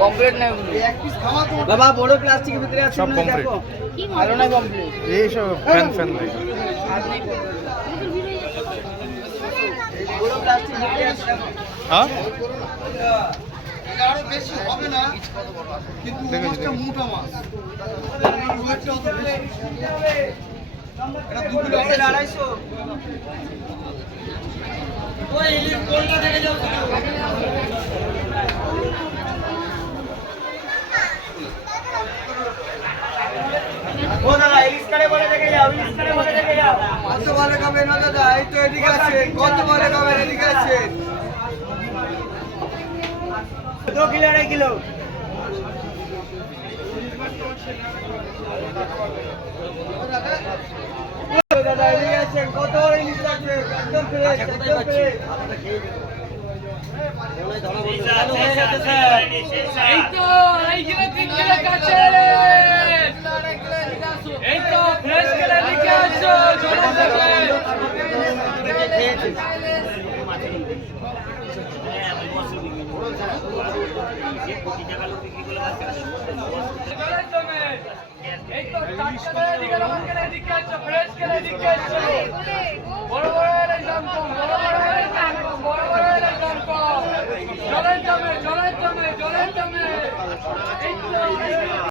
Complete না বাবা, বড় প্লাস্টিকের ভিতরে আছে সব না, কমপ্লিট দেখো ভালো না কমপ্লিট। এই সব ফ্যান ফ্যান লাগে বড় প্লাস্টিকের ভিতরে আছে দেখো। হ্যাঁ আরো বেশি হবে না, কিন্তু মাছটা মোটা মাছ। ওয়েটটা অত বেশি। এটা 2 কিলো হবে, 250 ওই ইলিশ কোলটা থেকে যাও। ও দাদা, ইলিশ কারে বলে দেখে যাও, ইলিশ কারে বলে দেখে যাও। কত বলে খাবে না দাদা? এই তো এদিকে আছে। কত বলে খাবে? এদিকে আছে। 2 কিলো 2.5 কিলো। দাদা এদিকে আছে। কত বড় ইলিশ লাগবে? একদম ফ্রেশ, একদম ফ্রেশ। এই তো এইখানে 3 কিলো কাছে, এই তো ফ্রেশ করে লিখে আসছো জোরে এই তো টাটকা লিখে রকম করে লিখে আসছো, ফ্রেশ করে লিখে আসছো। বড় বড় এর দাম কম, বড় বড় এর দাম কম, বড় বড় এর দাম কম। জলের দামে, জলের দামে, জলের দামে। এই তো